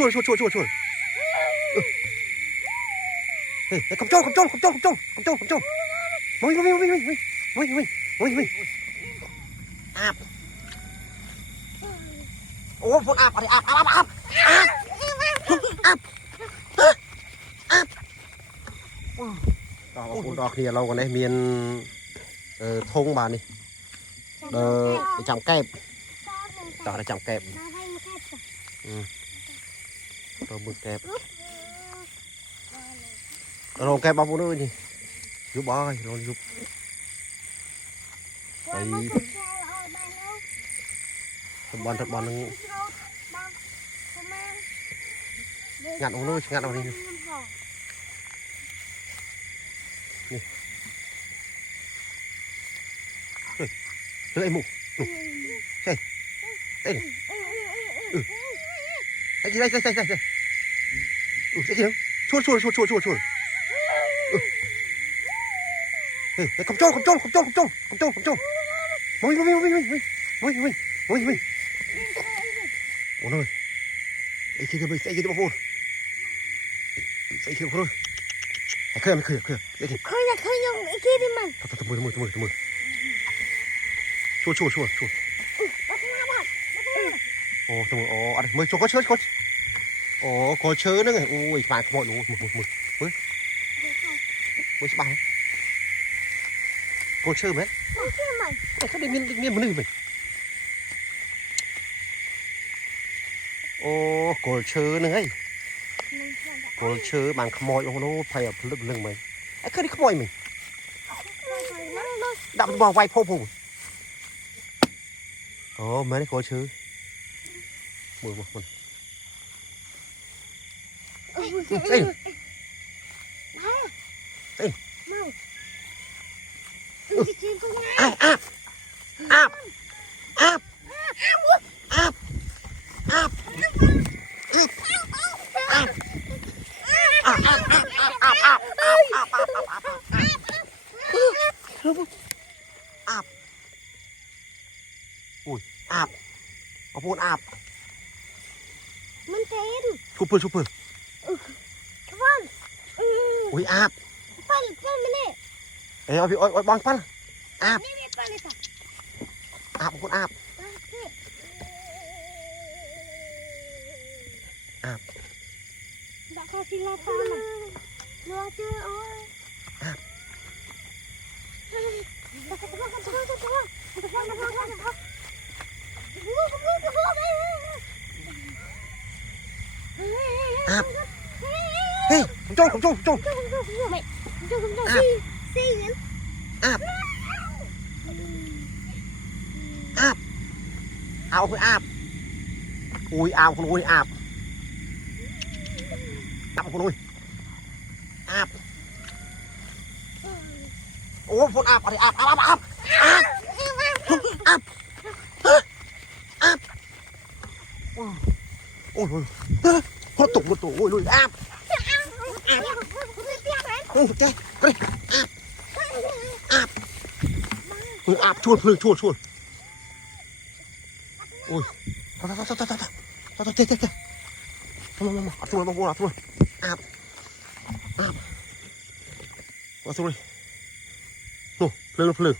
ช่วยเฮ้ยกบจ้องวิ่งอาบโอ้ฝนอาบอะไรอาบดอกเนี่ยเรากันได้เมียนทงมานี่จำแก้บต่อได้จำแก้บเราบึกแก้บเราแก้บบ้าพวกนู้นนี่ยุบบ่อยเรายุบไปthật bònนึงงัดเอานู้นงัดเอานี่นี่เฮ้ยไอ้หมูใช่เอ้ยไอ้กี่ไรใช่ใช่กี่นึงช่วยเฮ้ยกบจ้องวิ่งโอ้ยไอ้ขี้กระเบื้องไอ้ขี้ตัวพูดไอ้ขี้ตัวพูดไอ้เคยไอ้ขี้ เคยยังไอ้ขี้ดิมันทำมือช่วยโอ้ทำมือโอ้อะไรมือช่วยก็เชิดโอ้ก็เชิดนั่นไงโอ้ยมาขโมยหนูมือสบายก็เชิดไหมไอ้เขาได้เมียมันนึงไหมโอ้โกลเชอร์นึงไงโกลเชอร์มันขโมยโอ้โหไฟอ่ะพลึกเรื่องไหมไอ้เคยได้ขโมยมั้ยดับบอกไวพ่อผมโอ้ไม่ได้โกลเชอร์มือเอ้ยอาบอุ้ยอาบเอาพูดอาบมันเต็มชุบเพื่ออุ้ยอาบปั้นมันนี่เอาพี่อ้อยบอลปั้นอาบนี่ปั้นเลยค่ะอาบคุณอาบดักคาซิลาตามันรัวเจอโอ้ยเฮ้ยจ้องเอาคืออาบอุ้ยอาบคุณอุ้ยอาบคุณอุ้ยอาบโอ้ฝนอาบอะไรอาบโอ้ยรถตกโอ้ยลุยอาบโอ้แกไปอาบช่วยโอ้ยตามาช่วยอาบมาช่วยโอ้เพลิง